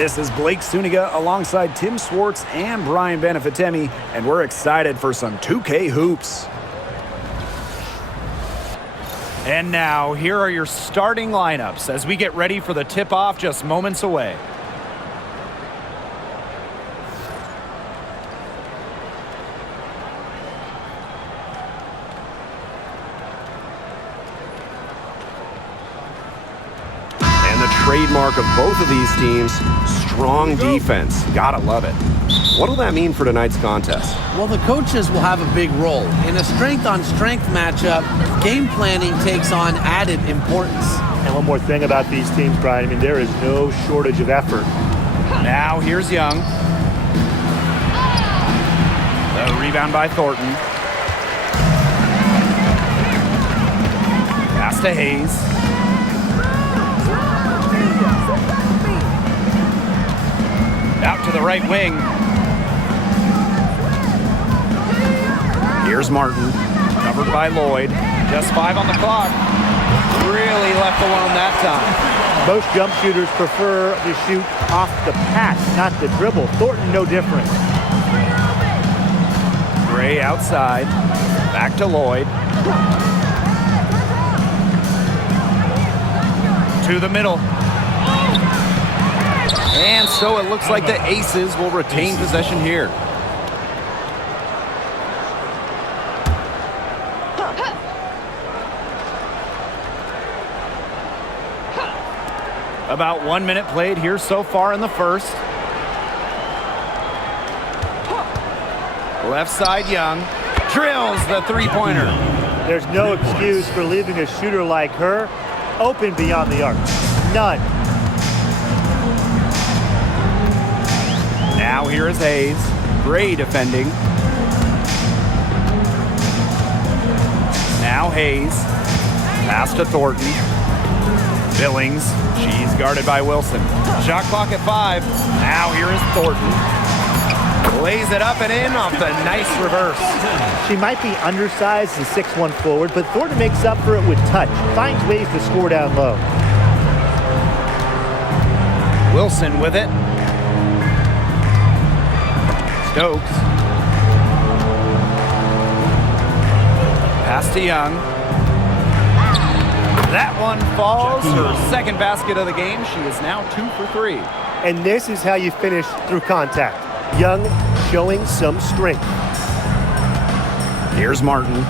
This is Blake Suniga alongside Tim Swartz and Brian Benefitemi, and we're excited for some 2K hoops. And now, here are your starting lineups as we get ready for the tip-off just moments away. Trademark of both of these teams, strong defense. Gotta love it. What'll that mean for tonight's contest? Well, the coaches will have a big role. In a strength-on-strength matchup, game planning takes on added importance. And one more thing about these teams, Brian, I mean, there is no shortage of effort. Now, here's Young. The rebound by Thornton. Pass to Hayes. Out to the right wing. Here's Martin, covered by Lloyd. Just 5 on the clock. Really left alone that time. Most jump shooters prefer to shoot off the pass, not the dribble. Thornton, no different. Gray outside. Back to Lloyd. To the middle. And so it looks like the Aces will retain possession here. About 1 minute played here so far in the first. Left side, Young. Drills the three-pointer. There's no excuse for leaving a shooter like her open beyond the arc. None. Now here is Hayes. Gray defending. Now Hayes. Pass to Thornton. Billings. She's guarded by Wilson. Shot clock at 5. Now here is Thornton. Lays it up and in off the nice reverse. She might be undersized as a 6'1" forward, but Thornton makes up for it with touch. Finds ways to score down low. Wilson with it. Stokes. Pass to Young. That one falls. Her second basket of the game. She is now 2 for 3. And this is how you finish through contact. Young showing some strength. Here's Martin.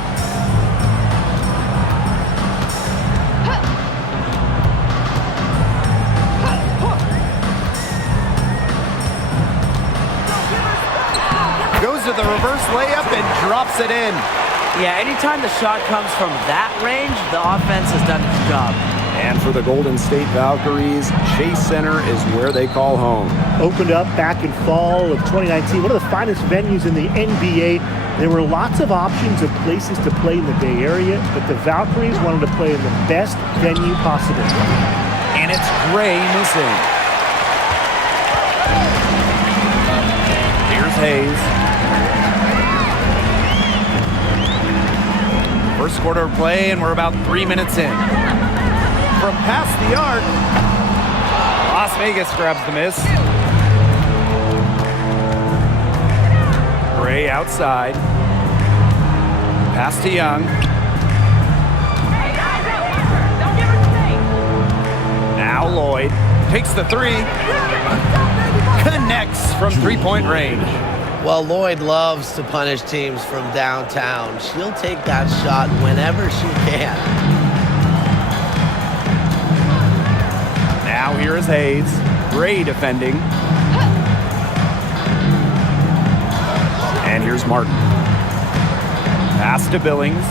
Goes to the reverse layup and drops it in. Yeah, anytime the shot comes from that range, the offense has done its job. And for the Golden State Valkyries, Chase Center is where they call home. Opened up back in fall of 2019, one of the finest venues in the NBA. There were lots of options of places to play in the Bay Area, but the Valkyries wanted to play in the best venue possible. And it's Gray missing. Here's Hayes. First quarter of play, and we're about 3 minutes in. From past the arc, Las Vegas grabs the miss. Gray outside. Pass to Young. Now Lloyd takes the 3. Connects from three-point range. Well, Lloyd loves to punish teams from downtown. She'll take that shot whenever she can. Now here is Hayes. Gray defending. And here's Martin. Pass to Billings.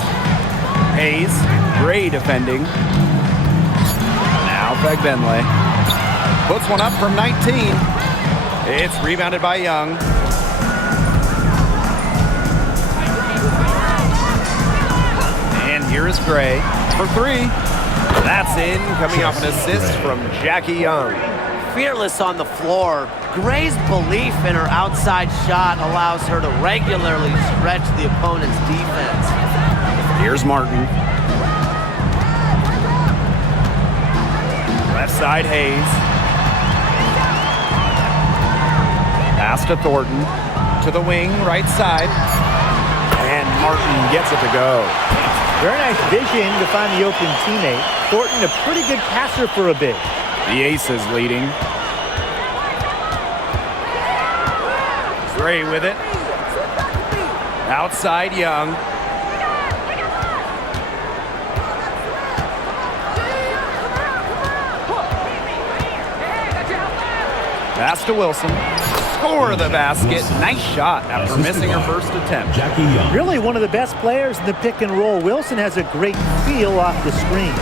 Hayes. Gray defending. Now Fegbenle. Puts one up from 19. It's rebounded by Young. And here is Gray for 3. That's in, coming off an assist from Jackie Young. Fearless on the floor, Gray's belief in her outside shot allows her to regularly stretch the opponent's defense. Here's Martin. Left side, Hayes. Pass to Thornton. To the wing, right side. And Martin gets it to go. Very nice vision to find the open teammate. Thornton, a pretty good passer for a big. The Aces leading. Gray with it. Outside Young. Pass to Wilson. Score the basket. Nice shot after missing her first attempt. Really one of the best players in the pick and roll. Wilson has a great feel off the screen.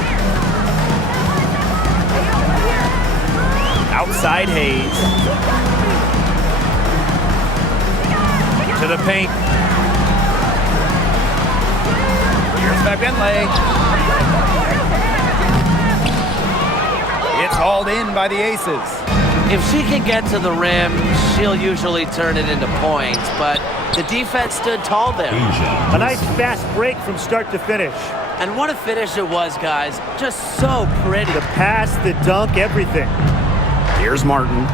Outside Hayes. To the paint. Here's Bentley. It's hauled in by the Aces. If she can get to the rim, she'll usually turn it into points, but the defense stood tall there. A nice fast break from start to finish. And what a finish it was, guys. Just so pretty. The pass, the dunk, everything. Here's Martin.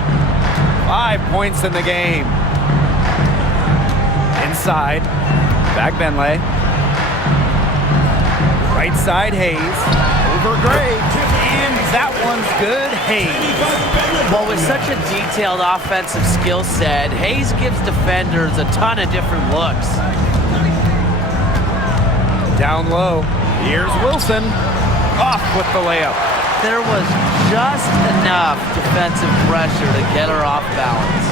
5 points in the game. Inside. Back Bentley. Right side Hayes. Over Gray. And that one's good. Hayes. Well, with such a detailed offensive skill set, Hayes gives defenders a ton of different looks. Down low. Here's Wilson. Off with the layup. There was just enough defensive pressure to get her off balance.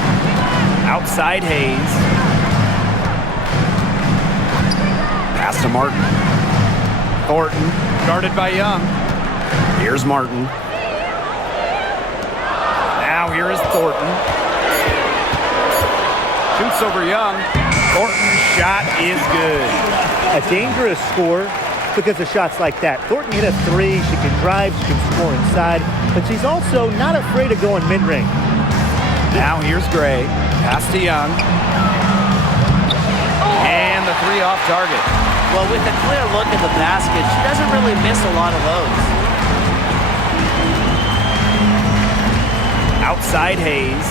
Outside Hayes. Pass to Martin. Thornton, guarded by Young. Here's Martin. Now here is Thornton. Shoots over Young. Thornton's shot is good. A dangerous score because of shots like that. Thornton hit a three. She can drive. She can score inside. But she's also not afraid of going mid-range. Now here's Gray. Pass to Young. And the three off target. Well, with a clear look at the basket, she doesn't really miss a lot of those. Outside Hayes.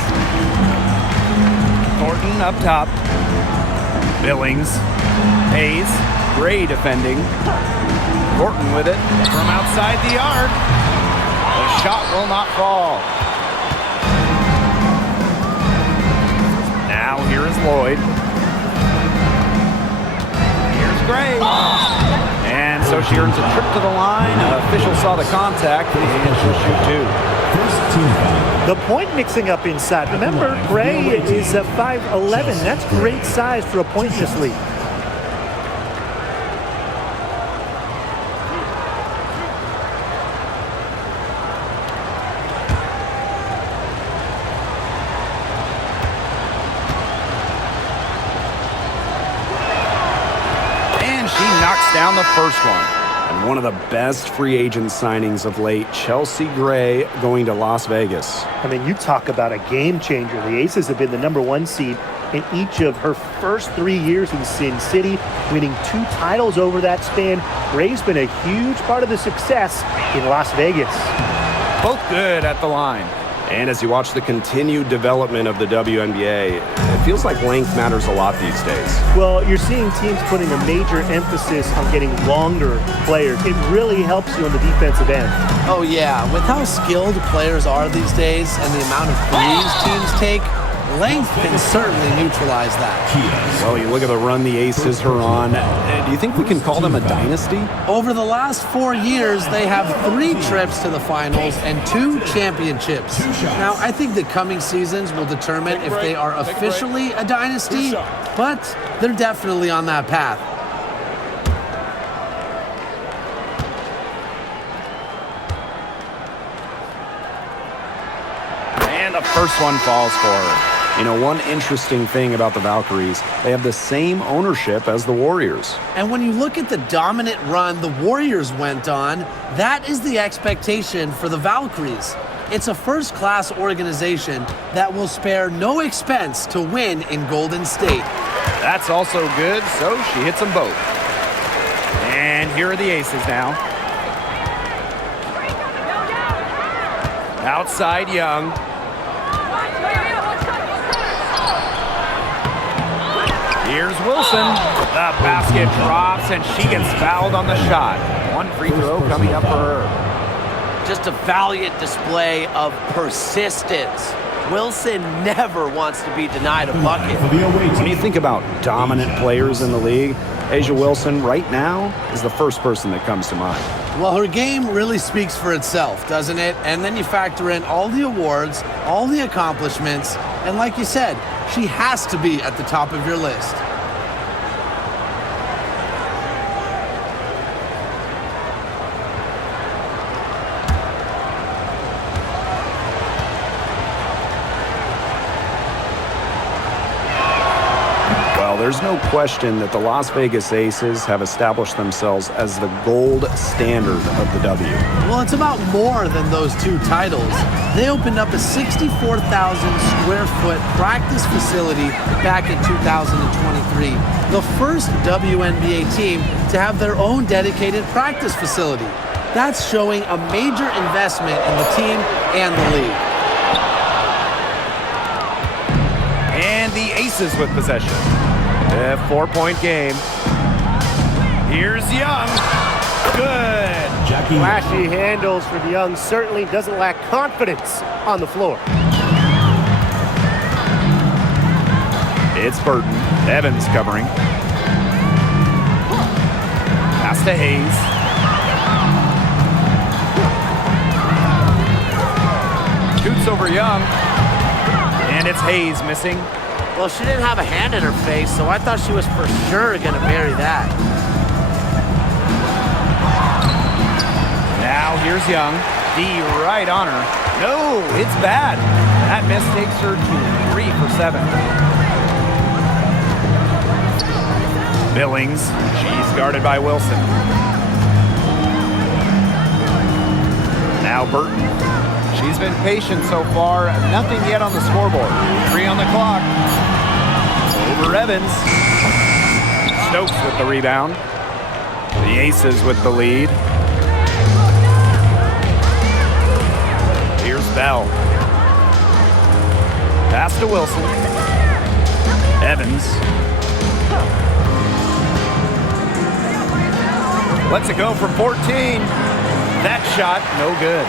Thornton up top. Billings. Hayes. Gray defending. Thornton with it from outside the yard. The shot will not fall. Now here is Lloyd. Here's Gray. And so she earns a trip to the line. Official saw the contact and she'll shoot two. The point mixing up inside. Remember, Gray is 5'11". That's great size for a point in this league. And she knocks down the first one. And one of the best free agent signings of late, Chelsea Gray going to Las Vegas. I mean, you talk about a game changer. The Aces have been the #1 seed in each of her first 3 years in Sin City, winning 2 titles over that span. Gray's been a huge part of the success in Las Vegas. Both good at the line. And as you watch the continued development of the WNBA, it feels like length matters a lot these days. Well, you're seeing teams putting a major emphasis on getting longer players. It really helps you on the defensive end. Oh, yeah. With how skilled players are these days and the amount of threes teams take, length can certainly neutralize that. Well, you look at the run the Aces are on. Do you think we can call them a dynasty? Over the last 4 years, they have 3 trips to the finals and 2 championships. Now, I think the coming seasons will determine if they are officially a dynasty, but they're definitely on that path. And the first one falls for her. You know, one interesting thing about the Valkyries, they have the same ownership as the Warriors. And when you look at the dominant run the Warriors went on, that is the expectation for the Valkyries. It's a first-class organization that will spare no expense to win in Golden State. That's also good, so she hits them both. And here are the Aces now. Outside Young. Wilson. The basket drops, and she gets fouled on the shot. One free throw coming up for her. Just a valiant display of persistence. Wilson never wants to be denied a bucket. When you think about dominant players in the league, A'ja Wilson right now is the first person that comes to mind. Well, her game really speaks for itself, doesn't it? And then you factor in all the awards, all the accomplishments, and like you said, she has to be at the top of your list. There's no question that the Las Vegas Aces have established themselves as the gold standard of the W. Well, it's about more than those two titles. They opened up a 64,000 square foot practice facility back in 2023, the first WNBA team to have their own dedicated practice facility. That's showing a major investment in the team and the league. And the Aces with possession. A 4-point game. Here's Young. Good. Flashy handles for Young. Certainly doesn't lack confidence on the floor. It's Burton. Evans covering. Pass to Hayes. Shoots over Young. And it's Hayes missing. Well, she didn't have a hand in her face, so I thought she was for sure going to bury that. Now here's Young. D right on her. No, it's bad. That miss takes her to 3 for 7. Billings. She's guarded by Wilson. Now Burton. She's been patient so far. Nothing yet on the scoreboard. 3 on the clock. Over Evans. Stokes with the rebound. The Aces with the lead. Here's Bell. Pass to Wilson. Evans. Lets it go from 14. That shot, no good.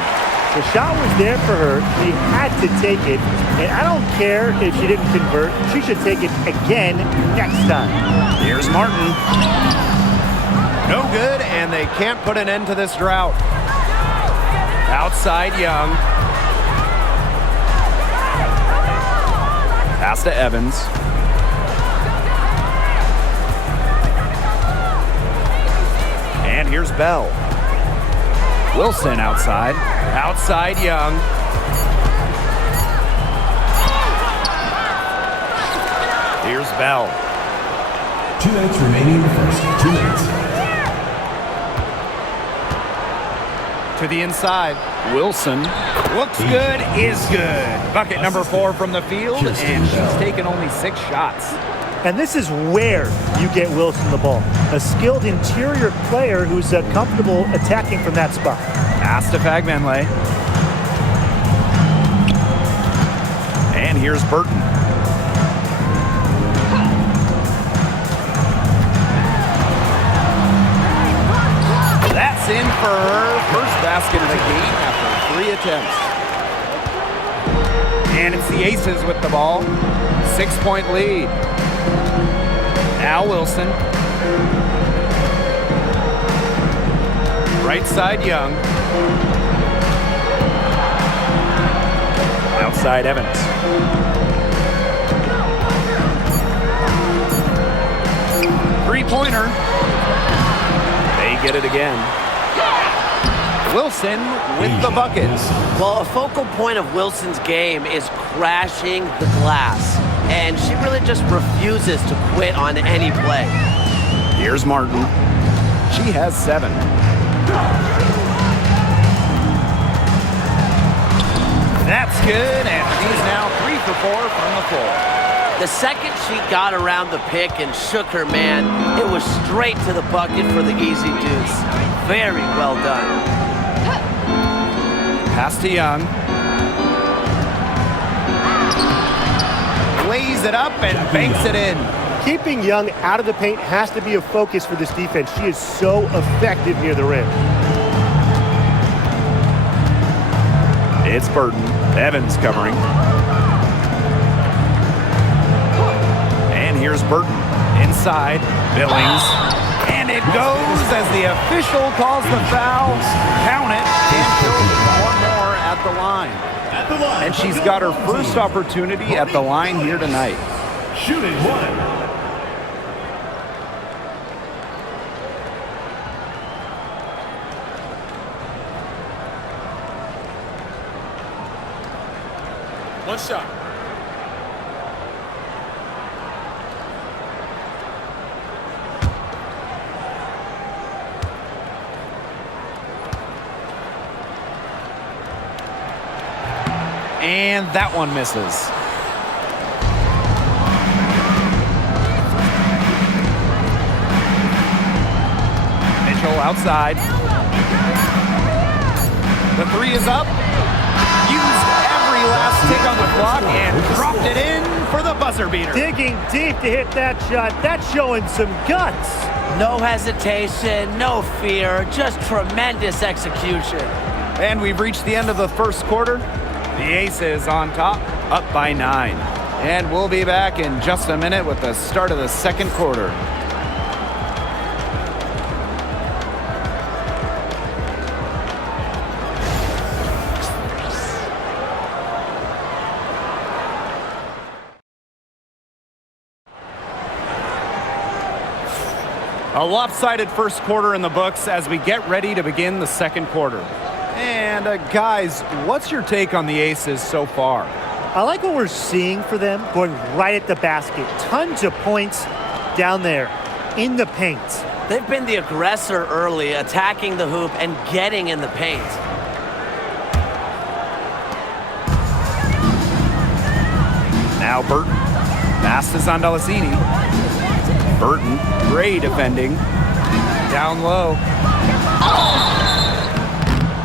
The shot was there for her. She had to take it. And I don't care if she didn't convert. She should take it again next time. Here's Martin. No good, and they can't put an end to this drought. Outside Young. Pass to Evans. And here's Bell. Wilson outside. Outside Young. Here's Bell. 2 minutes remaining in the first. 2 minutes. To the inside. Wilson. Looks good, is good. Bucket number 4 from the field, and she's taken only 6 shots. And this is where you get Wilson the ball. A skilled interior player who's comfortable attacking from that spot. Pass to Fagmanley. And here's Burton. That's in for her first basket of the game after 3 attempts. And it's the Aces with the ball. 6-point lead. Now Wilson. Right side Young. Outside Evans. Three-pointer. They get it again. Wilson with the bucket. Well, a focal point of Wilson's game is crashing the glass. And she really just refuses to quit on any play. Here's Martin. She has 7. That's good, and she's now 3 for 4 from the floor. The second she got around the pick and shook her man, it was straight to the bucket for the easy deuce. Very well done. Pass to Young. Lays it up and banks it in. Keeping Young out of the paint has to be a focus for this defense. She is so effective near the rim. It's Burton. Evans covering. And here's Burton. Inside. Billings. And it goes as the official calls the foul. Count it. And she'll one more at the line. And she's got her first opportunity at the line here tonight. Shooting one. One shot. And that one misses. Mitchell outside. The three is up. Used every last tick on the clock and dropped it in for the buzzer beater. Digging deep to hit that shot. That's showing some guts. No hesitation, no fear, just tremendous execution. And we've reached the end of the first quarter. The Aces on top, up by 9. And we'll be back in just a minute with the start of the second quarter. A lopsided first quarter in the books as we get ready to begin the second quarter. And guys, what's your take on the Aces so far? I like what we're seeing for them, going right at the basket. Tons of points down there in the paint. They've been the aggressor early, attacking the hoop and getting in the paint. Now Burton. Pass is on Delasini. Burton, Gray defending. Down low.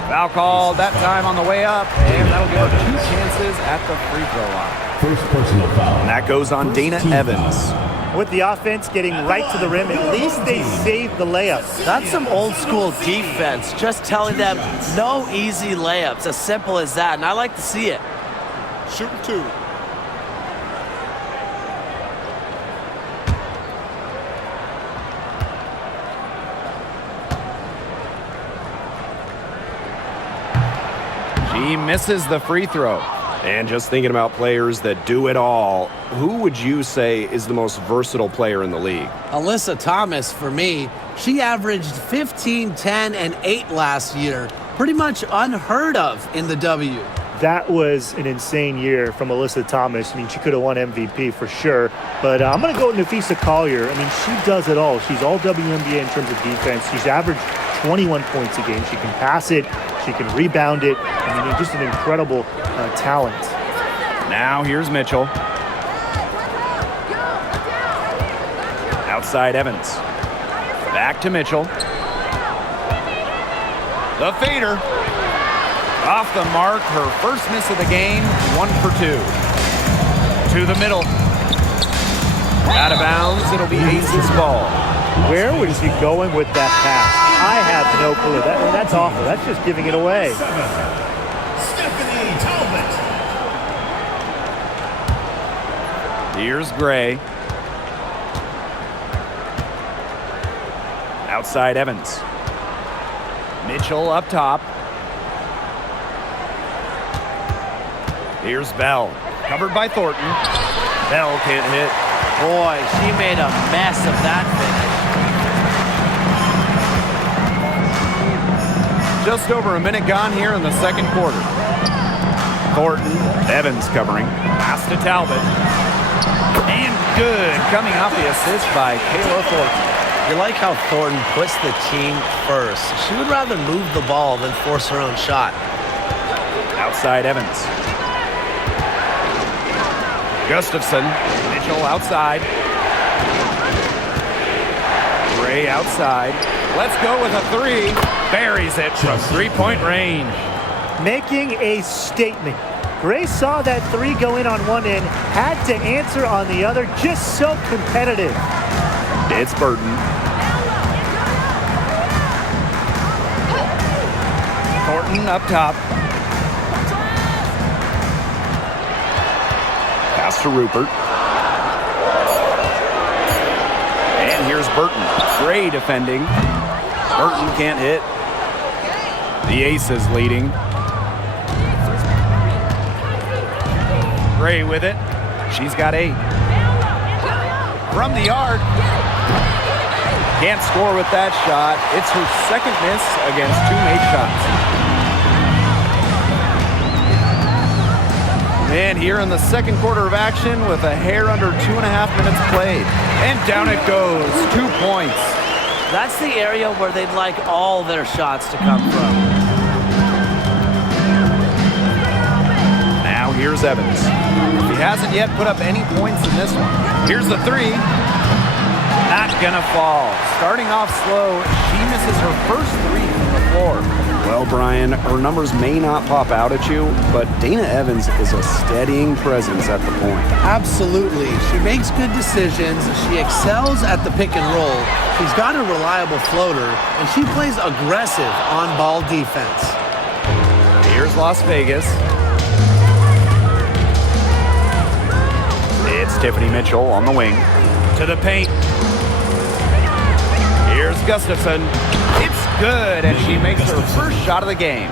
Foul called that time on the way up, and that'll give her 2 chances at the free throw line. First personal foul. And that goes on Dana Evans. With the offense getting right to the rim, at least they saved the layup. That's some old school defense, just telling them no easy layups, as simple as that, and I like to see it. Shooting 2. He misses the free throw. And just thinking about players that do it all, who would you say is the most versatile player in the league? Alyssa Thomas, for me, she averaged 15, 10, and 8 last year. Pretty much unheard of in the W. That was an insane year from Alyssa Thomas. I mean, she could have won MVP for sure. But I'm going to go with Nafisa Collier. I mean, she does it all. She's all WNBA in terms of defense. She's averaged 21 points a game. She can pass it. She can rebound it. I mean, just an incredible talent. Now here's Mitchell. Outside Evans. Back to Mitchell. The fader. Off the mark, her first miss of the game, 1 for 2. To the middle. Out of bounds, it'll be Aces ball. Where was he going with that pass? I have no clue. That's awful. That's just giving it away. Stephanie Talbot. Here's Gray. Outside Evans. Mitchell up top. Here's Bell. Covered by Thornton. Bell can't hit. Boy, she made a mess of that finish. Just over a minute gone here in the second quarter. Thornton. Evans covering. Pass to Talbot. And good. Coming off the assist by Kayla Thornton. You like how Thornton puts the team first. She would rather move the ball than force her own shot. Outside Evans. Gustafson. Mitchell outside. Gray outside. Let's go with a 3. Buries it from 3-point range. Making a statement. Gray saw that three go in on one end, had to answer on the other. Just so competitive. It's Burton. Thornton up top. Pass to Rupert. And here's Burton. Gray defending. Burton can't hit. The Aces leading. Gray with it. She's got 8. From the yard. Can't score with that shot. It's her second miss against 2 made shots. And here in the second quarter of action with a hair under 2.5 minutes played. And down it goes. 2 points. That's the area where they'd like all their shots to come from. Now here's Evans. He hasn't yet put up any points in this one. Here's the 3. Not gonna fall. Starting off slow, she misses her first 3 from the floor. Well, Brian, her numbers may not pop out at you, but Dana Evans is a steadying presence at the point. Absolutely. She makes good decisions. She excels at the pick and roll. She's got a reliable floater, and she plays aggressive on-ball defense. Here's Las Vegas. It's Tiffany Mitchell on the wing. To the paint. Here's Gustafson. It's good, and she makes her first shot of the game.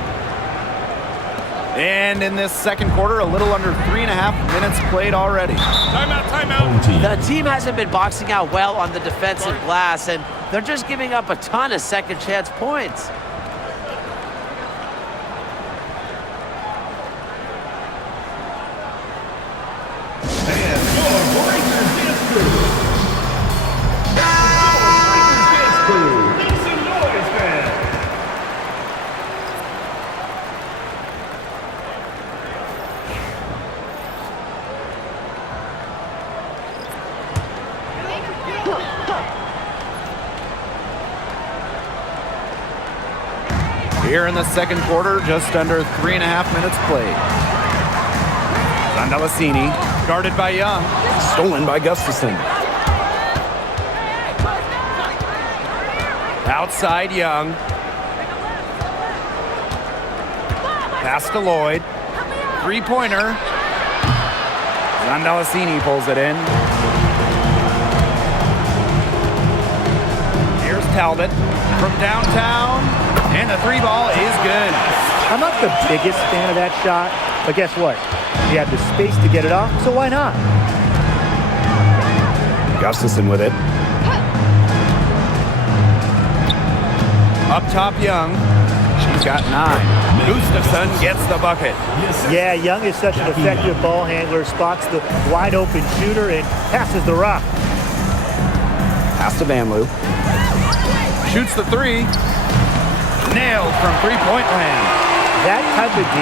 And in this second quarter, a little under 3.5 minutes played already. Timeout, timeout. The team hasn't been boxing out well on the defensive glass, and they're just giving up a ton of second chance points. Here in the second quarter, just under 3.5 minutes played. Zandalasini, guarded by Young. Stolen by Gustafson. Outside Young. Pass to Lloyd. 3-pointer. Zandalasini pulls it in. Here's Talbot from downtown. And the 3 ball is good. I'm not the biggest fan of that shot, but guess what? You have the space to get it off, so why not? Gustafson with it. Up top, Young. She's got 9. Gustafson gets the bucket. Yeah, Young is such an effective ball handler, spots the wide open shooter and passes the rock. Pass to Van Loo. Shoots the 3. Nailed from 3-point land. That type of D,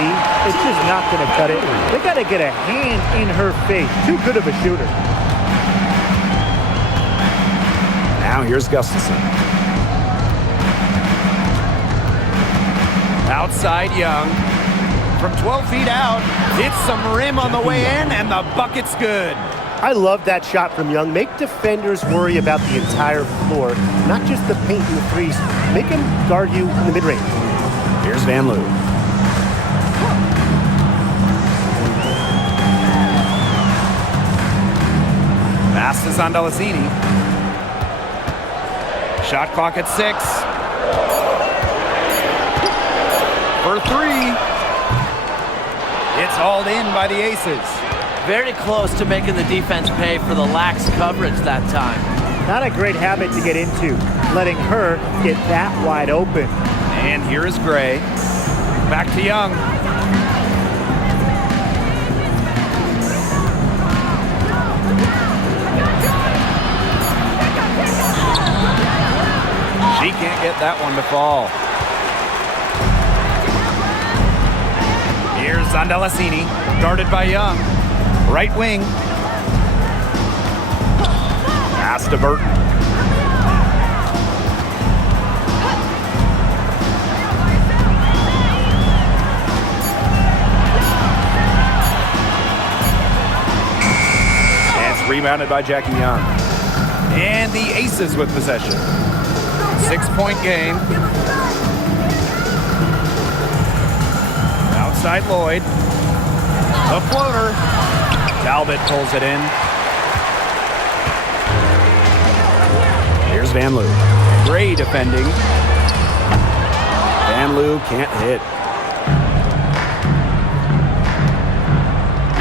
it's just not going to cut it. They got to get a hand in her face. Too good of a shooter. Now here's Gustafson. Outside Young. From 12 feet out, hits some rim on the way in, and the bucket's good. I love that shot from Young. Make defenders worry about the entire floor, not just the paint and the threes. Make them guard you in the mid-range. Here's Van Loo. Pass to Zandalasini. Shot clock at 6. For 3. It's hauled in by the Aces. Very close to making the defense pay for the lax coverage that time. Not a great habit to get into, letting her get that wide open. And here is Gray. Back to Young. She can't get that one to fall. Here's Zandalasini, guarded by Young. Right wing. Pass to Burton. rebounded by Jackie Young. And the Aces with possession. 6-point game. Outside Lloyd. The floater. Talbot pulls it in. Here's Van Loo. Gray defending. Van Loo can't hit.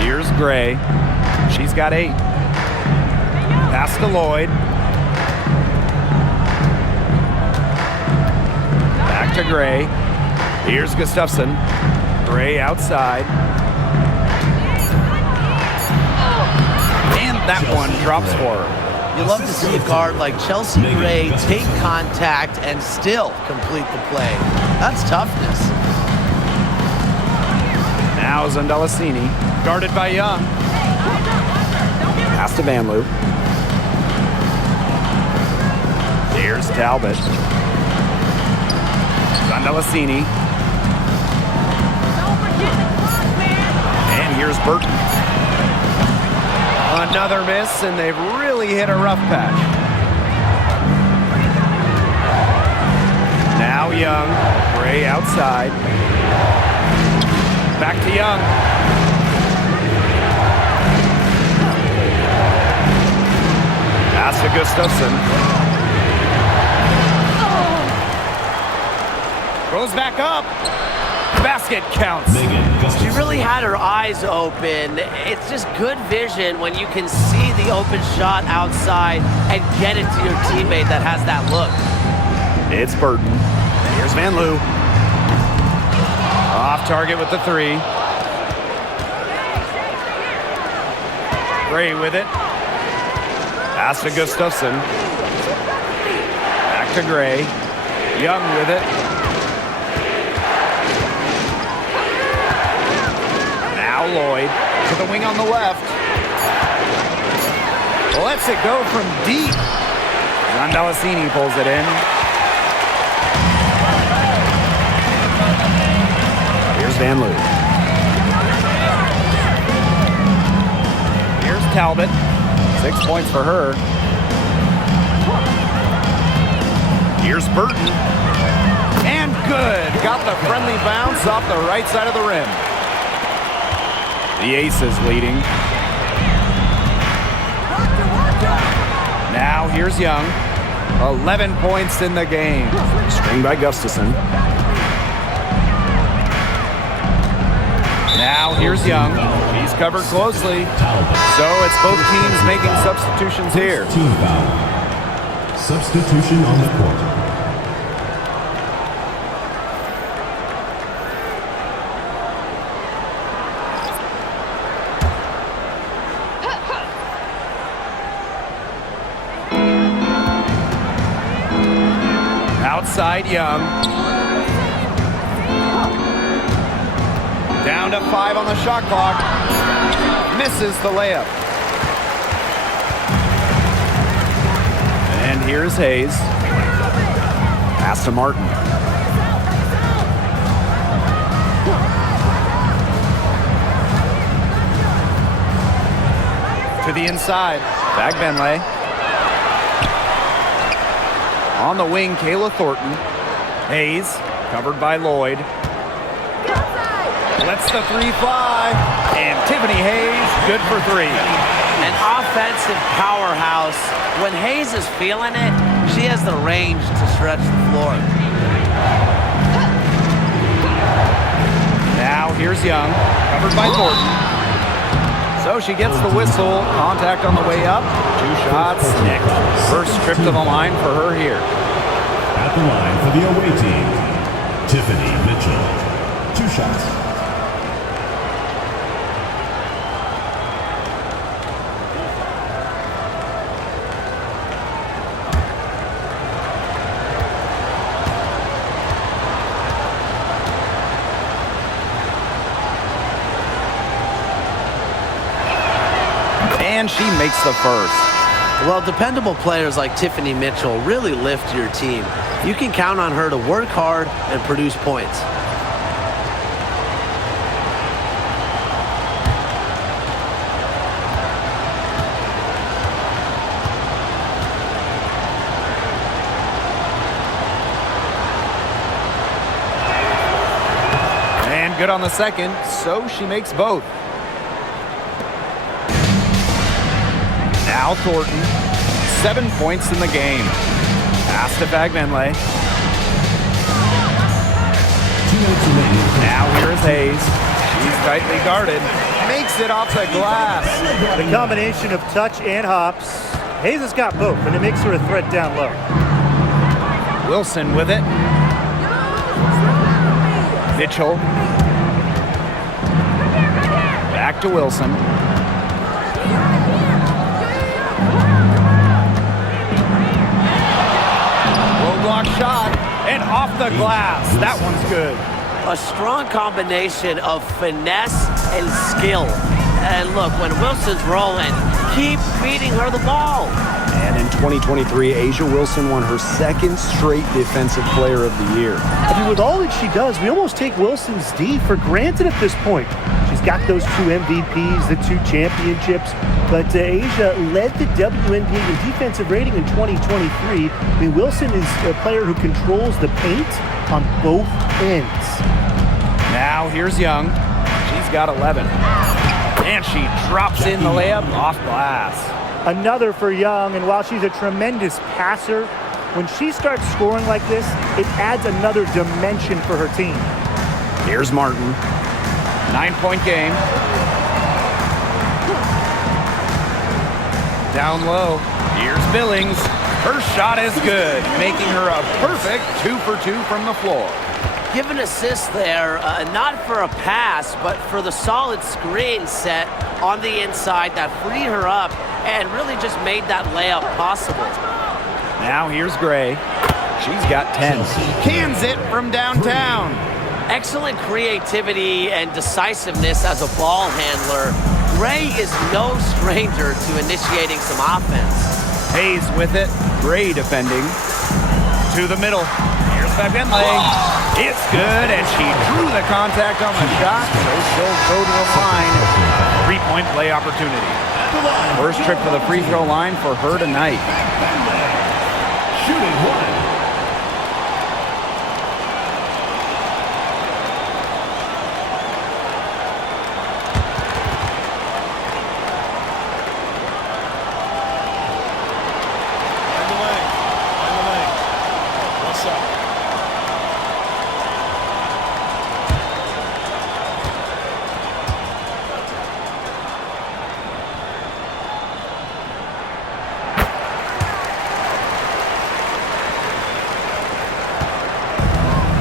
Here's Gray. She's got 8. Pass to Lloyd. Back to Gray. Here's Gustafson. Gray outside. And that one drops for her. You love to see a guard like Chelsea Gray take contact and still complete the play. That's toughness. Now Zondalicini, guarded by Young. Pass to Van Loo. Here's Talbot. Zondalicini. And here's Burton. Another miss, and they've really hit a rough patch. Now Young. Gray outside. Back to Young. Pass to Gustafson. Goes back up. Basket counts. She really had her eyes open. It's just good vision when you can see the open shot outside and get it to your teammate that has that look. It's Burton. Here's Van Loo. Off target with the 3. Gray with it. Pass to Gustafson. Back to Gray. Young with it. Now Lloyd to the wing on the left. Lets it go from deep. Zondalicini pulls it in. Here's Van Loo. Here's Talbot. 6 points for her. Here's Burton. And good. Got the friendly bounce off the right side of the rim. The Aces leading. Now here's Young. 11 points in the game. Screen by Gustafson. Now here's Young. He's covered closely. So it's both teams making substitutions here. Team foul. Substitution on the court. Outside Young. Down to 5 on the shot clock. Misses the layup. And here's Hayes. Pass to Martin. To the inside. Back Benlay. On the wing, Kayla Thornton. Hayes, covered by Lloyd. Lets the 3 fly. And Tiffany Hayes, good for 3. An offensive powerhouse. When Hayes is feeling it, she has the range to stretch the floor. Now here's Young, covered by Thornton. So she gets the whistle. Contact on the way up. 2 shots. First trip to the line for her here. At the line for the away team, Tiffany Mitchell. 2 shots. And she makes the first. Well, dependable players like Tiffany Mitchell really lift your team. You can count on her to work hard and produce points. good on the second, so she makes both. Now Thornton, 7 points in the game. Pass to Bagmenle. Now here is Hayes. She's tightly guarded. Makes it off the glass. The combination of touch and hops. Hayes has got both, and it makes her a threat down low. Wilson with it. Mitchell. Back to Wilson. Block shot and off the glass. That one's good. A strong combination of finesse and skill. And look, when Wilson's rolling, keep feeding her the ball. And in 2023, A'ja Wilson won her second straight Defensive Player of the Year. I mean, with all that she does, we almost take Wilson's D for granted at this point. She's got those 2 MVPs, the 2 championships, but A'ja led the WNBA in defensive rating in 2023. I mean, Wilson is a player who controls the paint on both ends. Now here's Young. She's got 11. And she drops in the layup off glass. Another for Young, and while she's a tremendous passer, when she starts scoring like this, it adds another dimension for her team. Here's Martin. 9-point game. Down low. Here's Billings. Her shot is good, making her a perfect 2 for 2 from the floor. Give an assist there, not for a pass, but for the solid screen set on the inside that freed her up and really just made that layup possible. Now here's Gray. She's got 10. Cans it from downtown. Excellent creativity and decisiveness as a ball handler. Gray is no stranger to initiating some offense. Hayes with it. Gray defending. To the middle. Here's Bagmenle. It's good, and she drew the contact on the shot, so she'll go to the line. 3-point play opportunity. First trip to the free throw line for her tonight. Shooting 1.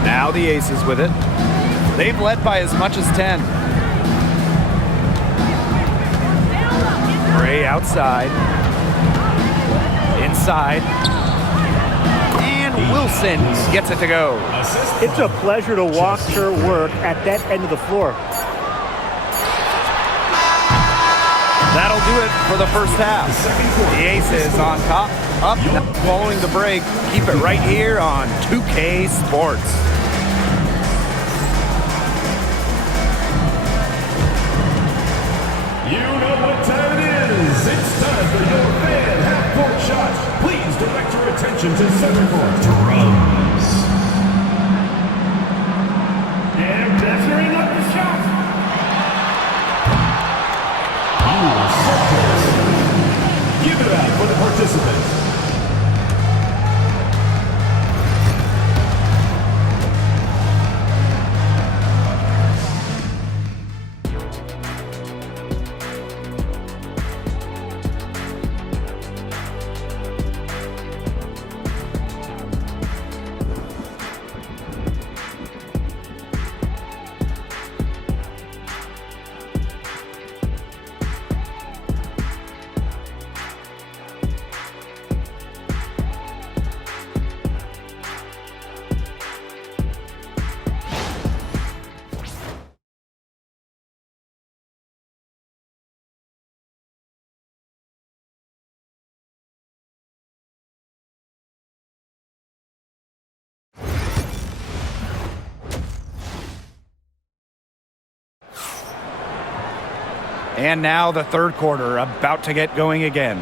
Now the Aces with it. They've led by as much as 10. Gray outside. Inside. And Wilson gets it to go. It's a pleasure to watch her work at that end of the floor. That'll do it for the first half. The Aces on top, up following the break. Keep it right here on 2K Sports. You know what time it is. It's time for your fan half-court shots. Please direct your attention to center court. Drums. And measuring up the shot. Give it up for the participants. And now the third quarter, about to get going again.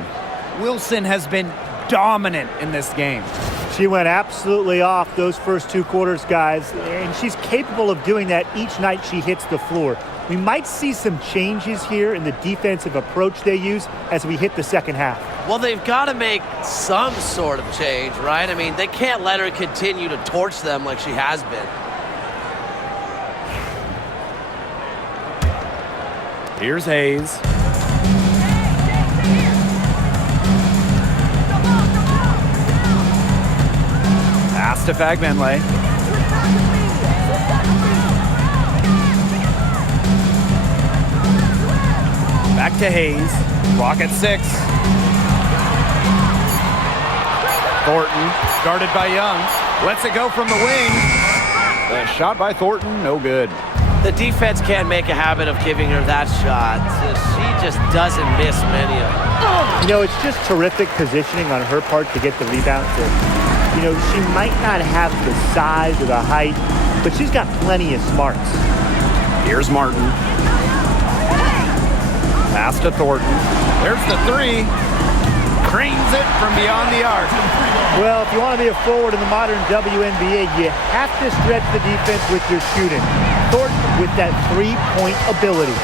Wilson has been dominant in this game. She went absolutely off those first 2 quarters, guys, and she's capable of doing that each night she hits the floor. We might see some changes here in the defensive approach they use as we hit the second half. Well, they've got to make some sort of change, right? I mean, they can't let her continue to torch them like she has been. Here's Hayes. Pass to Fagbenle. Back to Hayes. Clock at 6. Thornton, guarded by Young. Lets it go from the wing. The shot by Thornton, no good. The defense can't make a habit of giving her that shot. She just doesn't miss many of them. You know, it's just terrific positioning on her part to get the rebound. You know, she might not have the size or the height, but she's got plenty of smarts. Here's Martin. Pass to Thornton. There's the 3. Cranes it from beyond the arc. Well, if you want to be a forward in the modern WNBA, you have to stretch the defense with your shooting. Thornton with that 3-point ability.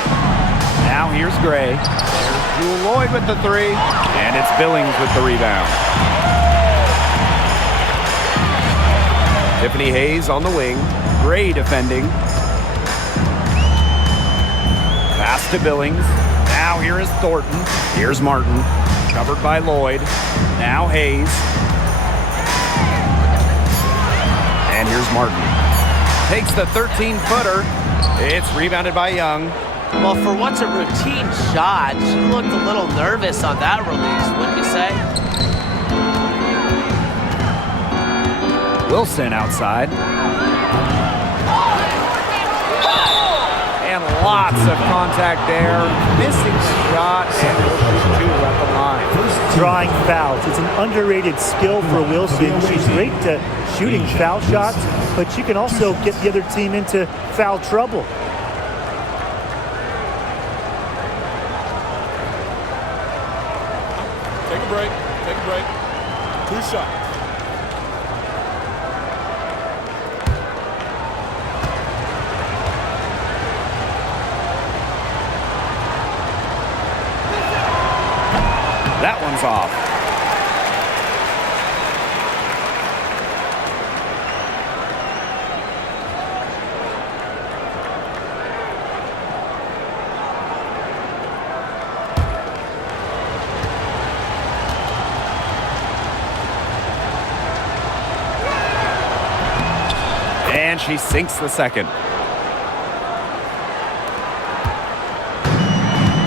Now here's Gray. There's Jewel Lloyd with the 3. And it's Billings with the rebound. Tiffany Hayes on the wing. Gray defending. Pass to Billings. Now here is Thornton. Here's Martin. Covered by Lloyd. Now Hayes. And here's Martin. Takes the 13-footer. It's rebounded by Young. Well, for what's a routine shot, she looked a little nervous on that release, wouldn't you say? Wilson outside. And lots of contact there. Missing the shot, and Wilson 2 at the line. Drawing fouls. It's an underrated skill for Wilson. She's great to shooting foul shots, but she can also get the other team into foul trouble. Take a break. Take a break. 2 shots. That one's off. And she sinks the second.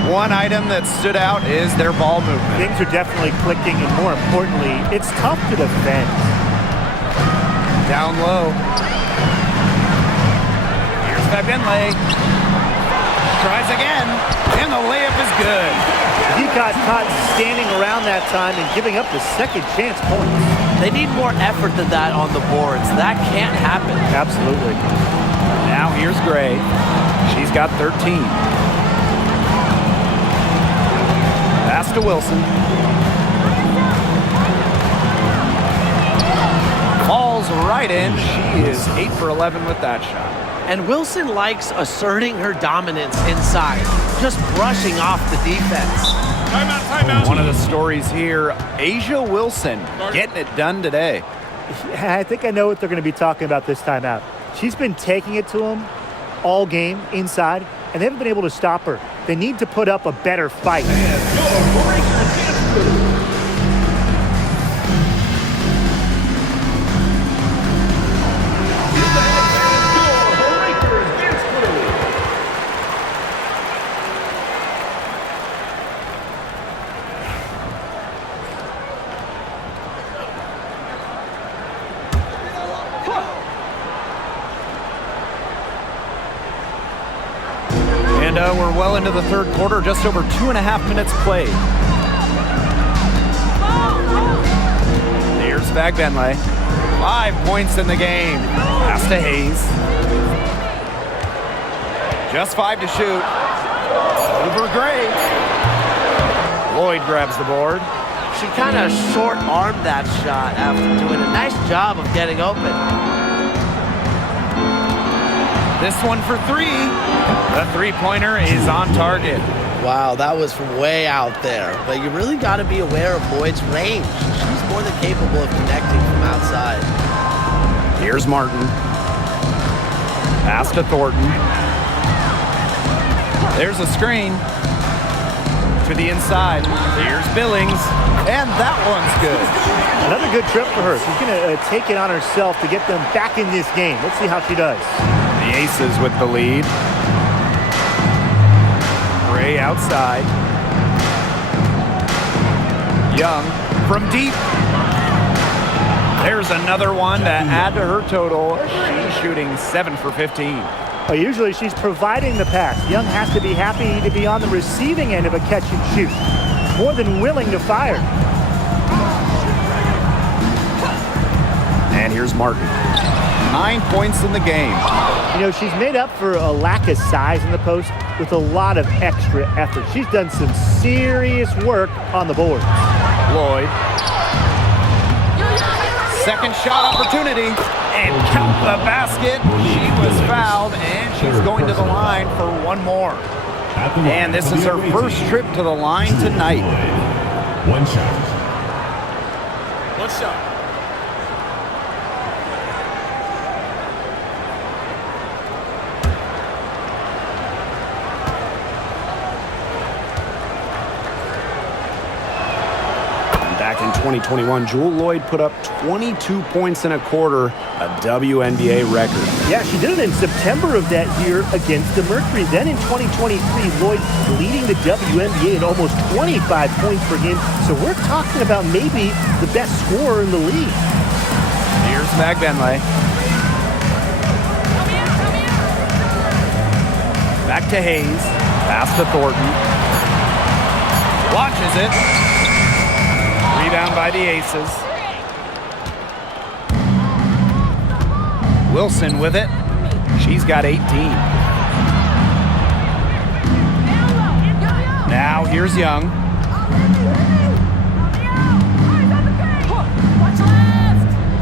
One item that stood out is their ball movement. Things are definitely clicking, and more importantly, it's tough to defend. Down low. Here's Fagbenle. Tries again, and the layup is good. He got caught standing around that time and giving up the second chance points. They need more effort than that on the boards. That can't happen. Absolutely. Now here's Gray. She's got 13. Pass to Wilson. Falls right in. She is 8 for 11 with that shot. And Wilson likes asserting her dominance inside, just brushing off the defense. Timeout, timeout. One of the stories here, Asia Wilson getting it done today. I think I know what they're going to be talking about this time out. She's been taking it to them all game inside, and they haven't been able to stop her. They need to put up a better fight. We're well into the third quarter, just over 2.5 minutes played. Here's Fagbenle. 5 points in the game. Pass to Hayes. Just 5 to shoot. Over Gray. Lloyd grabs the board. She kind of short-armed that shot after doing a nice job of getting open. This one for three. The three-pointer is on target. Wow, that was from way out there. But you really got to be aware of Lloyd's range. She's more than capable of connecting from outside. Here's Martin. Pass to Thornton. There's a screen. To the inside. Here's Billings. And that one's good. Another good trip for her. She's going to take it on herself to get them back in this game. Let's see how she does. The Aces with the lead. Gray outside. Young from deep. There's another one to add to her total. She's shooting 7 for 15. Usually she's providing the pass. Young has to be happy to be on the receiving end of a catch and shoot. More than willing to fire. And here's Martin. 9 points in the game. You know, she's made up for a lack of size in the post with a lot of extra effort. She's done some serious work on the board. Lloyd. Second shot opportunity. And count the basket. She was fouled, and she's going to the line for one more. And this is her first trip to the line tonight. One shot. One shot. Back in 2021, Jewel Lloyd put up 22 points in a quarter, a WNBA record. Yeah, she did it in September of that year against the Mercury. Then in 2023, Lloyd leading the WNBA at almost 25 points per game. So we're talking about maybe the best scorer in the league. Here's Magbenley. Back to Hayes. Pass to Thornton. Launches it. Rebound by the Aces. Wilson with it. She's got 18. Now here's Young.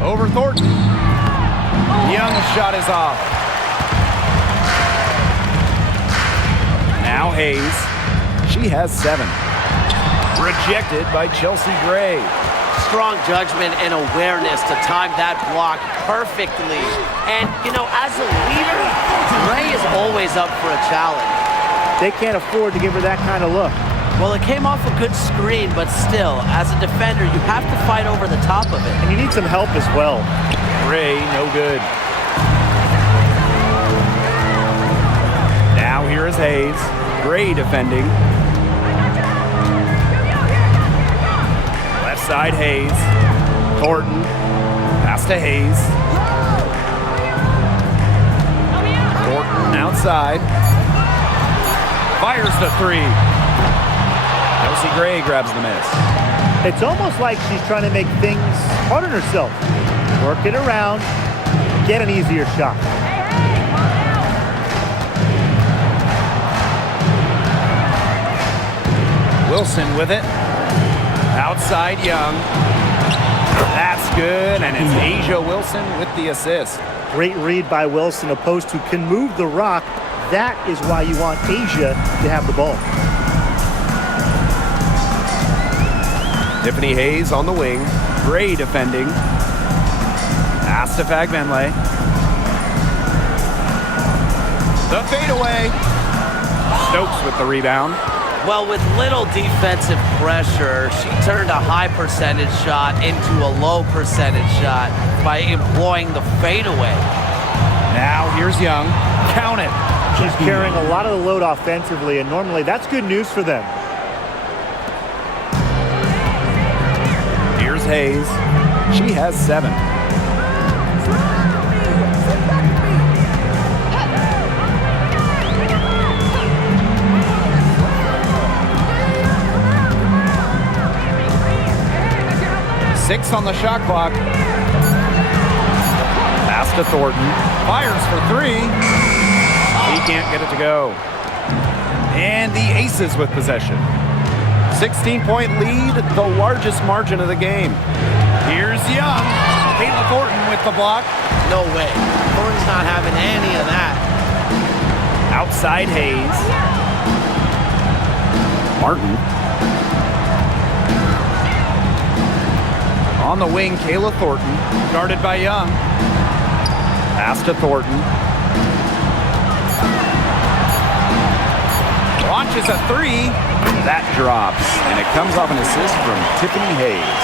Over Thornton. Young's shot is off. Now Hayes. She has 7. Rejected by Chelsea Gray. Strong judgment and awareness to time that block perfectly. And, you know, as a leader, Gray is always up for a challenge. They can't afford to give her that kind of look. Well, it came off a good screen, but still, as a defender, you have to fight over the top of it. And you need some help as well. Gray, no good. Now here is Hayes. Gray defending. Side Hayes. Thornton. Pass to Hayes. Thornton outside. Fires the 3. Chelsea Gray grabs the miss. It's almost like she's trying to make things hard on herself. Work it around. Get an easier shot. Wilson with it. Outside Young. That's good, and it's Asia Wilson with the assist. Great read by Wilson, a post who can move the rock. That is why you want Asia to have the ball. Tiffany Hayes on the wing. Gray defending. Pass to Fagbenley. The fadeaway. Stokes with the rebound. Well, with little defensive pressure, she turned a high percentage shot into a low percentage shot by employing the fadeaway. Now here's Young. Count it. She's carrying a lot of the load offensively, and normally that's good news for them. Here's Hayes. She has 7. Six on the shot clock. Pass to Thornton. Fires for 3. He can't get it to go. And the Aces with possession. 16-point lead, the largest margin of the game. Here's Young. Caitlin Thornton with the block. No way. Thornton's not having any of that. Outside Hayes. Martin. On the wing, Kayla Thornton, guarded by Young. Pass to Thornton. Launches a three. That drops, and it comes off an assist from Tiffany Hayes.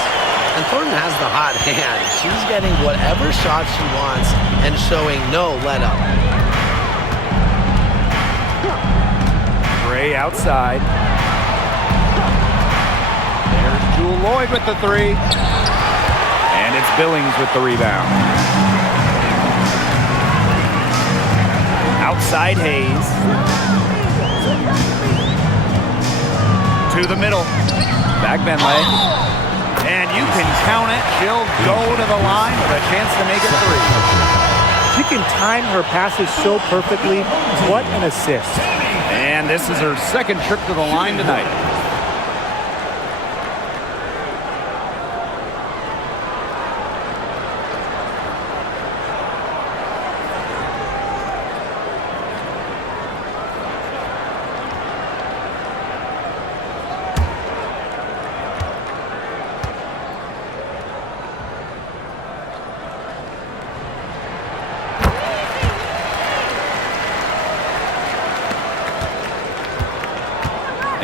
And Thornton has the hot hand. She's getting whatever shot she wants and showing no let-up. Gray outside. There's Jewel Lloyd with the three. And it's Billings with the rebound. Outside Hayes. To the middle. Back Benley. And you can count it. She'll go to the line with a chance to make it three. She can time her passes so perfectly. What an assist. And this is her second trip to the line tonight.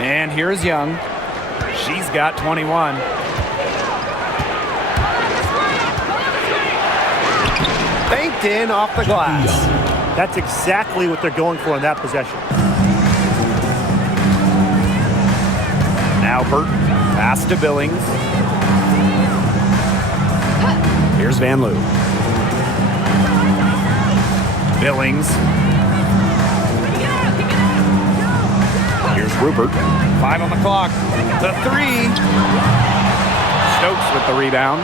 And here's Young. She's got 21. Banked in off the glass. That's exactly what they're going for in that possession. Now Burton. Pass to Billings. Here's Van Loo. Billings. Here's Rupert. 5 on the clock. The three. Stokes with the rebound.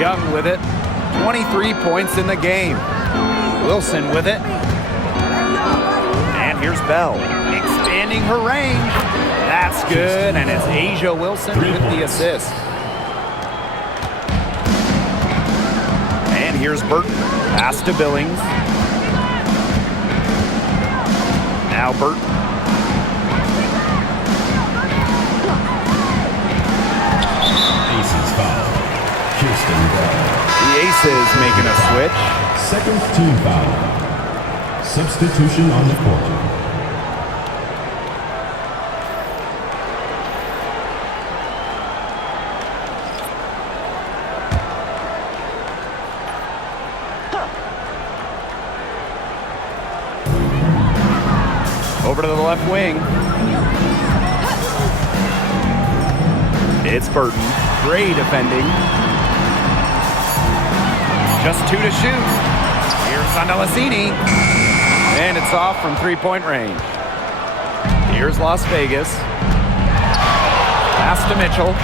Young with it. 23 points in the game. Wilson with it. And here's Bell. Expanding her range. That's good. And it's Asia Wilson with the assist. And here's Burton. Pass to Billings. Now Burton. Aces foul. Kirsten Bell. The Aces making a switch. Second team foul. Substitution on the court. Over to the left wing. It's Burton. Gray defending. Just 2 to shoot. Here's Sandalasini. And it's off from three-point range. Here's Las Vegas. Pass to Mitchell.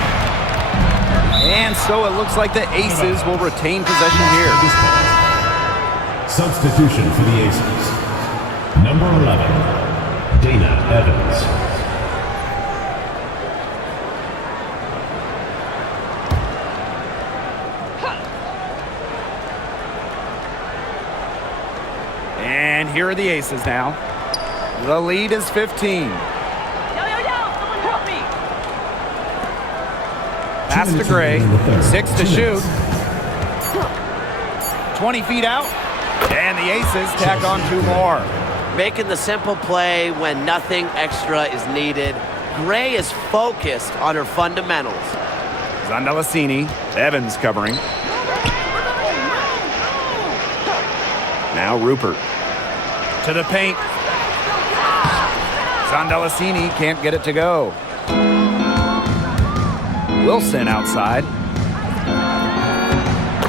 And so it looks like the Aces will retain possession here. Substitution for the Aces. Number 11, Dana Evans. And here are the Aces now. The lead is 15. Pass to Gray. 6 to shoot. 20 feet out. And the Aces tack on 2 more. Making the simple play when nothing extra is needed. Gray is focused on her fundamentals. Zandalasini. Evans covering. Now Rupert. To the paint. Zandalasini can't get it to go. Wilson outside.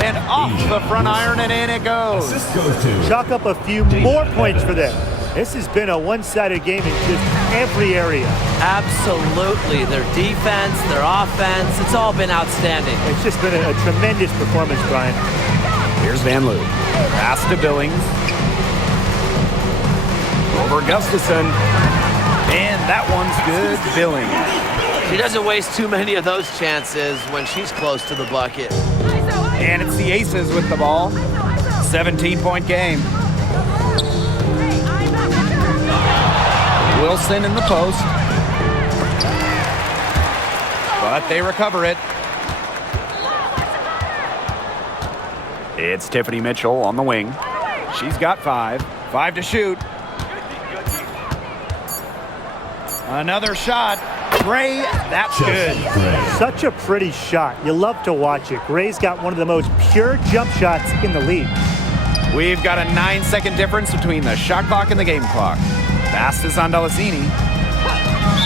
And off the front iron and in it goes. Assist goes to Chalk up a few more points for them. This has been a one-sided game in just every area. Absolutely. Their defense, their offense, it's all been outstanding. It's just been a tremendous performance, Brian. Here's Van Loo. Pass to Billings. Over Gustafson. And that one's good. Billings. She doesn't waste too many of those chances when she's close to the bucket. And it's the Aces with the ball. 17-point game. Wilson in the post. But they recover it. It's Tiffany Mitchell on the wing. She's got 5. 5 to shoot. Another shot. Gray, that's good. Such a pretty shot. You love to watch it. Gray's got one of the most pure jump shots in the league. We've got a 9-second difference between the shot clock and the game clock. Pass is on Delasini.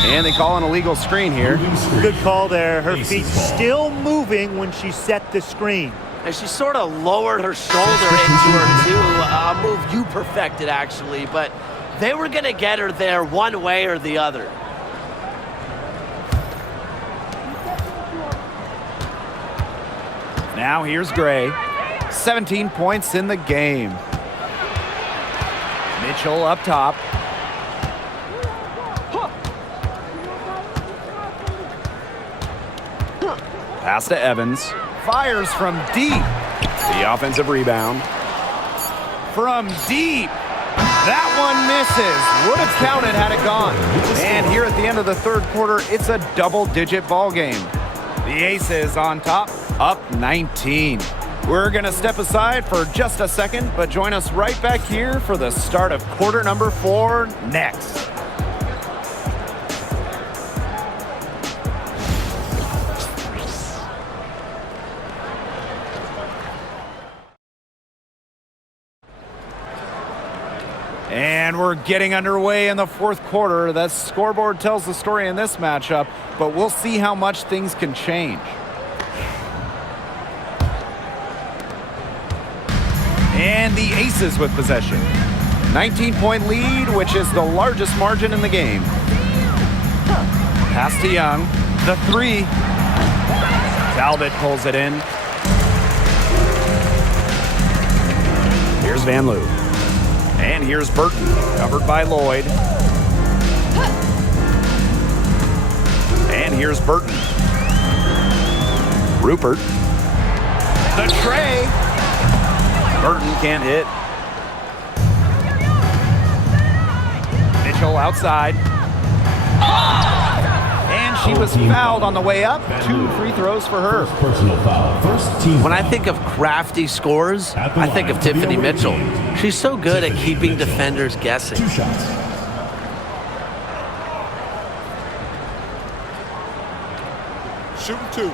And they call an illegal screen here. Good call there. Her feet still moving when she set the screen. And she sort of lowered her shoulder into her too. A move you perfected, actually. But they were going to get her there one way or the other. Now here's Gray. 17 points in the game. Mitchell up top. Pass to Evans. Fires from deep. The offensive rebound. From deep. That one misses. Would have counted had it gone. And here at the end of the third quarter, it's a double-digit ball game. The Aces on top, up 19. We're going to step aside for just a second, but join us right back here for the start of quarter number 4 next. And we're getting underway in the fourth quarter. The scoreboard tells the story in this matchup, but we'll see how much things can change. And the Aces with possession. 19-point lead, which is the largest margin in the game. Pass to Young. The 3. Talbot pulls it in. Here's Van Loo. And here's Burton, covered by Lloyd. And here's Burton. Rupert. The tray. Burton can't hit. Mitchell outside. And she was fouled on the way up. 2 free throws for her. Personal foul. First team. When I think of crafty scores, I think of Tiffany Mitchell. She's so good at keeping defenders guessing. 2 shots. Shooting 2.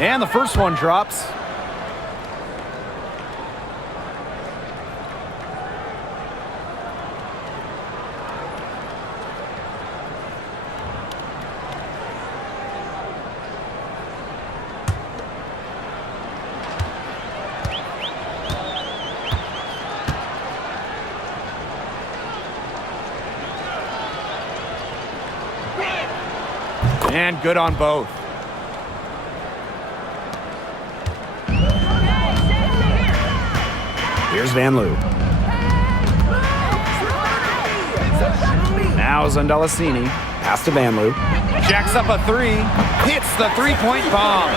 And the first one drops. And good on both. Here's Van Loo. Now Zondelasini. Pass to Van Loo. Jacks up a 3. Hits the 3-point bomb.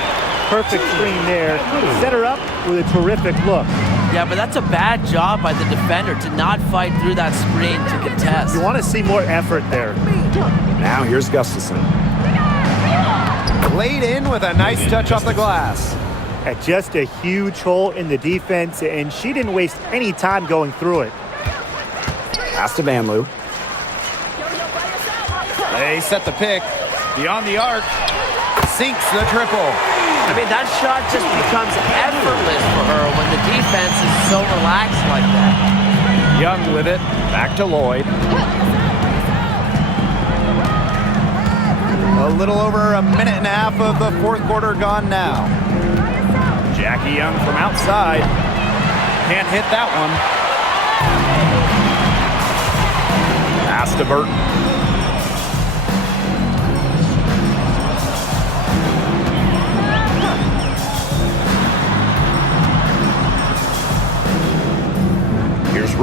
Perfect screen there. Set her up with a terrific look. Yeah, but that's a bad job by the defender to not fight through that screen to contest. You want to see more effort there. Now here's Gustafson. Laid in with a nice touch off the glass. At just a huge hole in the defense, and she didn't waste any time going through it. Pass to Van Loo. They set the pick. Beyond the arc. Sinks the triple. I mean, that shot just becomes effortless for her when the defense is so relaxed like that. Young with it. Back to Lloyd. A little over a minute and a half of the fourth quarter gone now. Jackie Young from outside. Can't hit that one. Pass to Burton.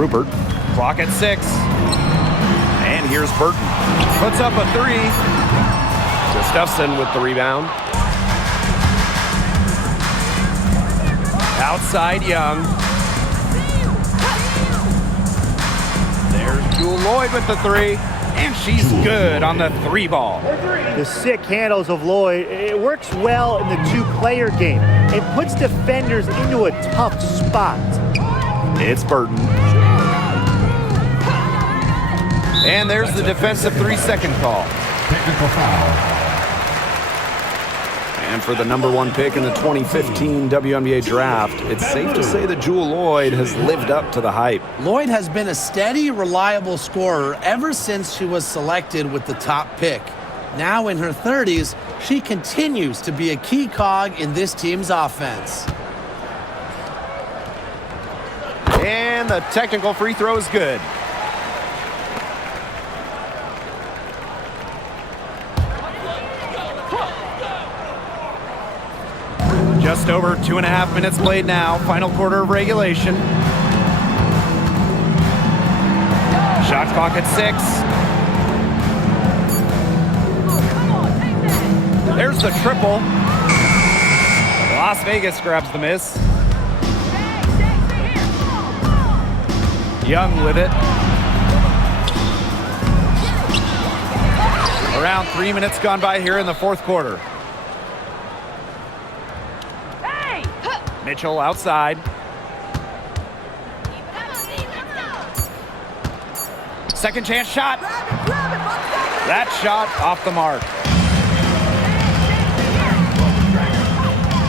Rupert. Clock at 6. And here's Burton. Puts up a 3. Gustafson with the rebound. Outside Young. There's Jewel Lloyd with the 3. And she's good on the 3 ball. The sick handles of Lloyd, it works well in the two-player game. It puts defenders into a tough spot. It's Burton. And there's the defensive 3-second call. Technical foul. And for the number 1 pick in the 2015 WNBA draft, it's safe to say that Jewel Lloyd has lived up to the hype. Lloyd has been a steady, reliable scorer ever since she was selected with the top pick. Now in her 30s, she continues to be a key cog in this team's offense. And the technical free throw is good. Just over 2.5 minutes played now. Final quarter of regulation. Shot clock at 6. There's the triple. Las Vegas grabs the miss. Young with it. Around 3 minutes gone by here in the fourth quarter. Mitchell outside. Second chance shot. That shot off the mark.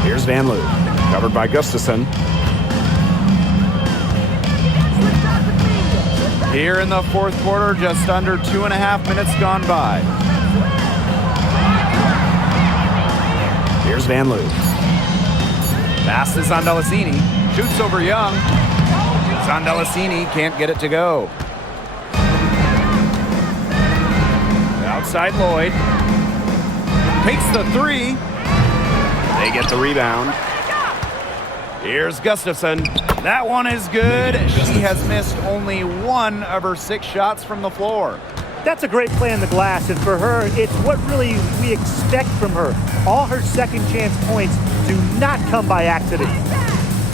Here's Van Loo, covered by Gustafson. Here in the fourth quarter, just under 2.5 minutes gone by. Here's Van Loo. Pass to Zondelasini. Shoots over Young. Zondelasini can't get it to go. Outside Lloyd. Takes the 3. They get the rebound. Here's Gustafson. That one is good. She has missed only 1 of her 6 shots from the floor. That's a great play on the glass, and for her, it's what really we expect from her. All her second chance points do not come by accident.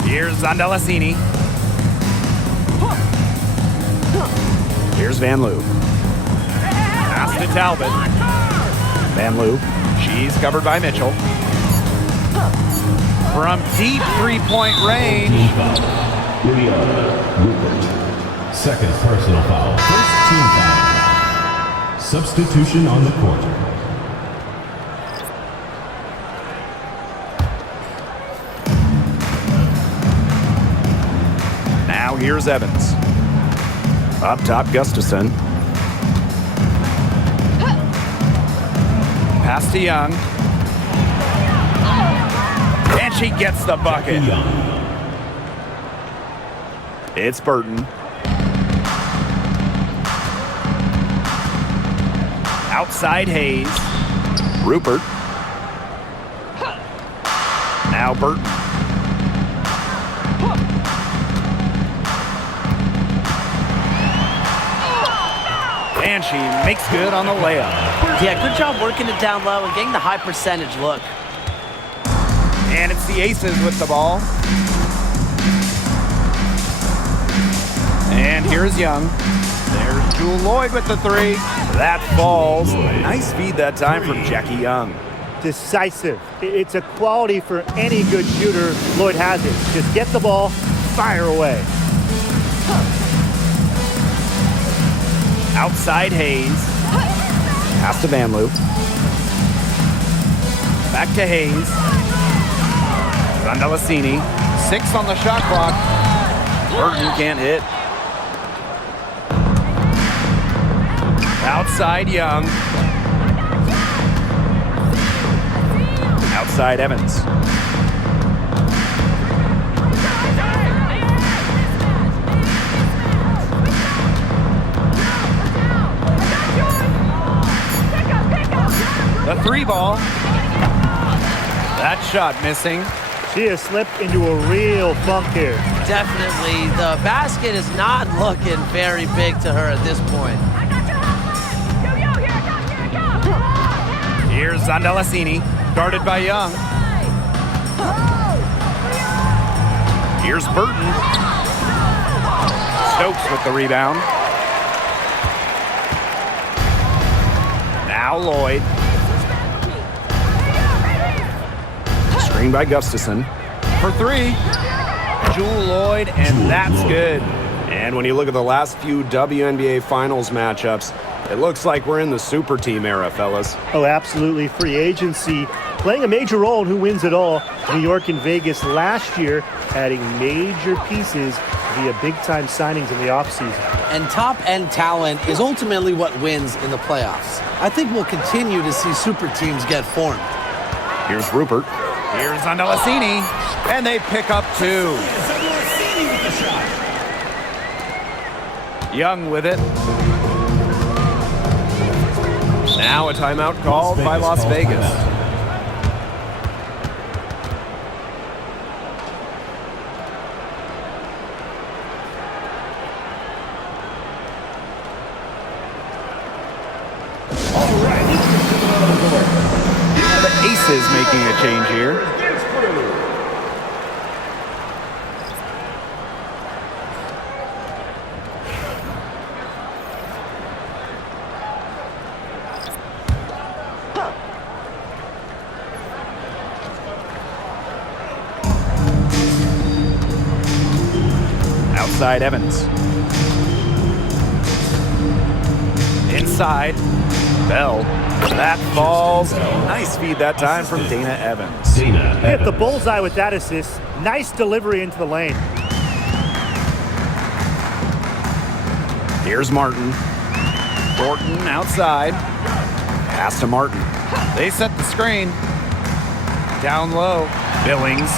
Here's Zondelasini. Here's Van Loo. Pass to Talbot. Van Loo. She's covered by Mitchell. From deep three-point range. Rupert. Second personal foul. First team foul. Substitution on the court. Now here's Evans. Up top, Gustafson. Pass to Young. And she gets the bucket. It's Burton. Outside Hayes. Rupert. Now Burton. And she makes good on the layup. Yeah, good job working it down low and getting the high percentage look. And it's the Aces with the ball. And here's Young. There's Jewel Lloyd with the 3. That falls. Nice feed that time from Jackie Young. Decisive. It's a quality for any good shooter. Lloyd has it. Just get the ball, fire away. Outside Hayes. Pass to Van Loo. Back to Hayes. Zondelasini. 6 on the shot clock. Burton can't hit. Outside Young. Outside Evans. The 3 ball. That shot missing. She has slipped into a real funk here. Definitely. The basket is not looking very big to her at this point. Here's Zandalasini, guarded by Young. Here's Burton. Stokes with the rebound. Now Lloyd. Screen by Gustafson. For three. Jewel Lloyd, and that's good. And when you look at the last few WNBA Finals matchups, it looks like we're in the super team era, fellas. Oh, absolutely. Free agency playing a major role in who wins it all. New York and Vegas last year adding major pieces via big-time signings in the offseason. And top-end talent is ultimately what wins in the playoffs. I think we'll continue to see super teams get formed. Here's Rupert. Here's Zandalasini, and they pick up two. Young with it. Now a timeout called by Las Vegas. The Aces making a change here. Outside Evans. Inside. Bell. That falls. Nice feed that time from Dana Evans. Hit the bullseye with that assist. Nice delivery into the lane. Here's Martin. Thornton outside. Pass to Martin. They set the screen. Down low. Billings.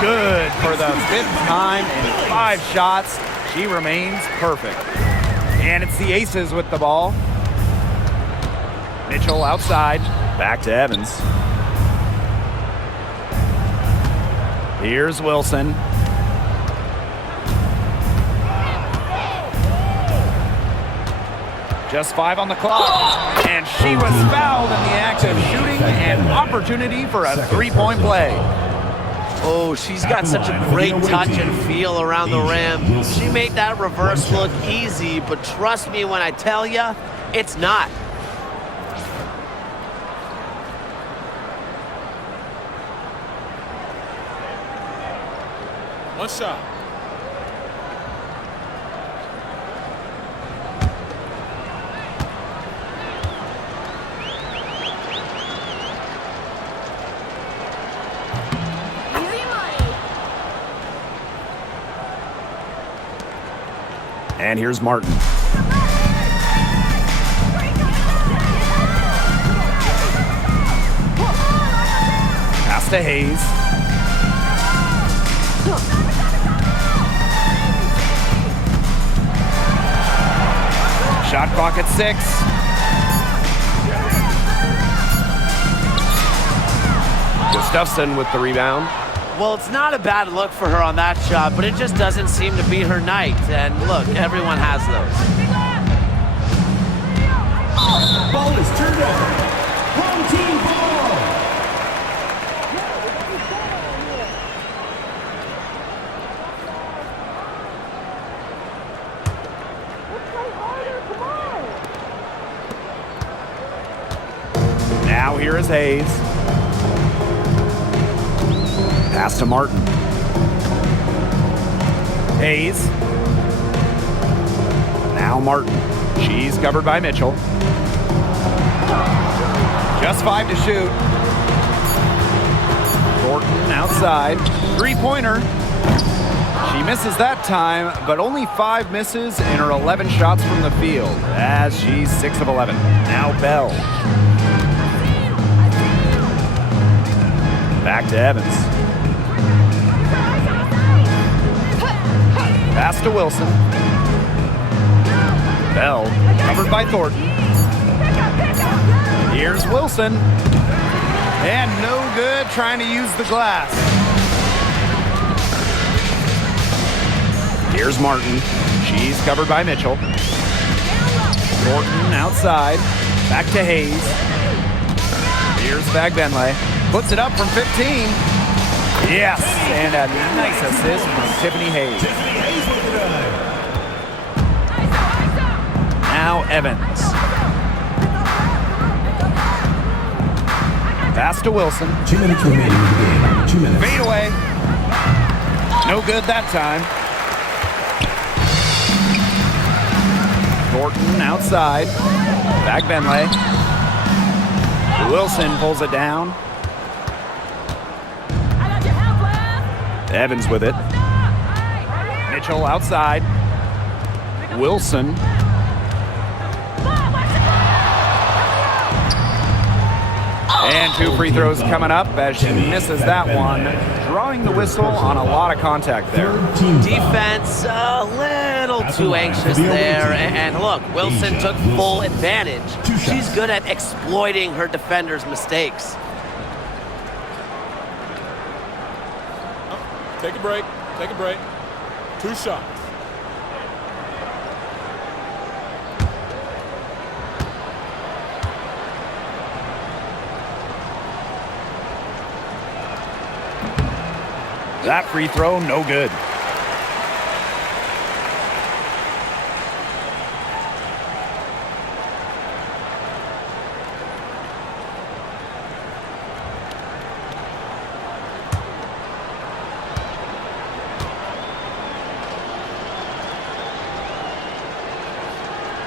Good for the fifth time in 5 shots. She remains perfect. And it's the Aces with the ball. Mitchell outside. Back to Evans. Here's Wilson. Just 5 on the clock. And she was fouled in the act of shooting, an opportunity for a three-point play. Oh, she's got such a great touch and feel around the rim. She made that reverse look easy, but trust me when I tell you, it's not. One shot. And here's Martin. Pass to Hayes. Shot clock at 6. Gustafson with the rebound. Well, it's not a bad look for her on that shot, but it just doesn't seem to be her night. And look, everyone has those. Ball is turned over. Home team ball. Now here is Hayes. Pass to Martin. Hayes. Now Martin. She's covered by Mitchell. Just 5 to shoot. Thornton outside. Three-pointer. She misses that time, but only 5 misses in her 11 shots from the field, as she's 6 of 11. Now Bell. Back to Evans. Pass to Wilson. Bell, covered by Thornton. Here's Wilson. And no good trying to use the glass. Here's Martin. She's covered by Mitchell. Thornton outside. Back to Hayes. Here's Bagbenley. Puts it up from 15. Yes, and a nice assist from Tiffany Hayes. Now Evans. Pass to Wilson. 2 minutes remaining in the game. 2 minutes. Fade away. No good that time. Thornton outside. Bagbenley. Wilson pulls it down. Evans with it. Mitchell outside. Wilson. And 2 free throws coming up as she misses that one. Drawing the whistle on a lot of contact there. Defense a little too anxious there. And look, Wilson took full advantage. She's good at exploiting her defenders' mistakes. Take a break. Take a break. 2 shots. That free throw, no good.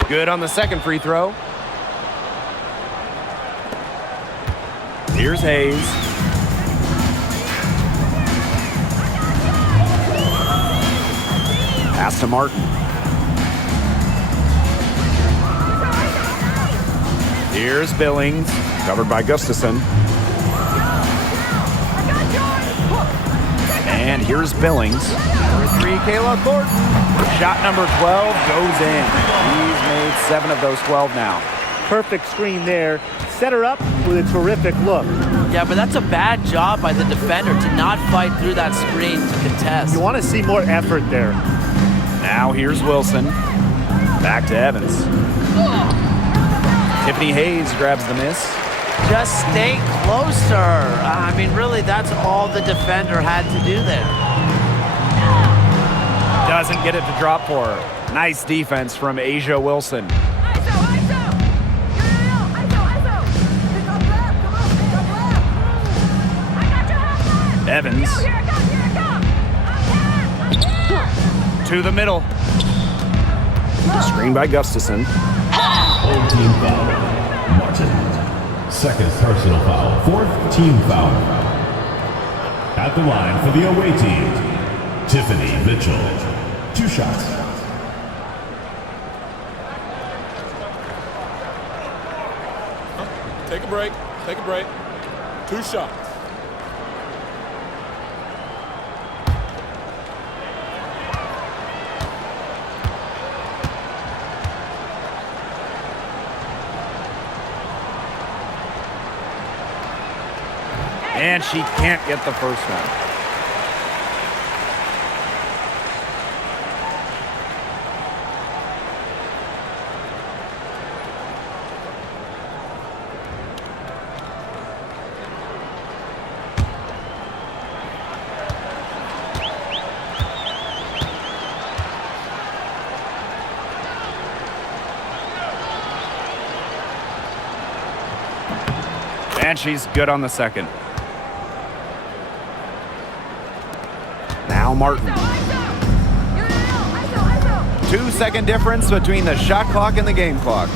Good on the second free throw. Here's Hayes. Pass to Martin. Here's Billings, covered by Gustafson. And here's Billings. Number 3, Kayla Thornton. Shot number 12 goes in. He's made 7 of those 12 now. Perfect screen there. Set her up with a terrific look. Yeah, but that's a bad job by the defender to not fight through that screen to contest. You want to see more effort there. Now here's Wilson. Back to Evans. Tiffany Hayes grabs the miss. Just stay closer. I mean, really, that's all the defender had to do there. Doesn't get it to drop for her. Nice defense from Asia Wilson. Evans. To the middle. Screen by Gustafson. Old team foul. Martin. Second personal foul. 4th team foul. At the line for the away team, Tiffany Mitchell. 2 shots. Take a break. Take a break. 2 shots. And she can't get the first one. And she's good on the second. Now Martin. 2-second difference between the shot clock and the game clock.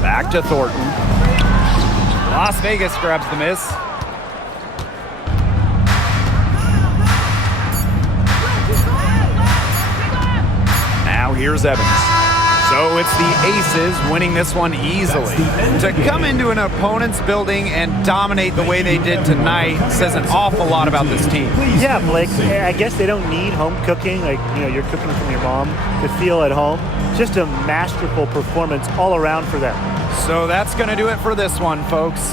Back to Thornton. Las Vegas grabs the miss. Now here's Evans. So it's the Aces winning this one easily. To come into an opponent's building and dominate the way they did tonight says an awful lot about this team. Yeah, Blake, I guess they don't need home cooking, like, you're cooking from your mom, to feel at home. Just a masterful performance all around for them. So that's going to do it for this one, folks.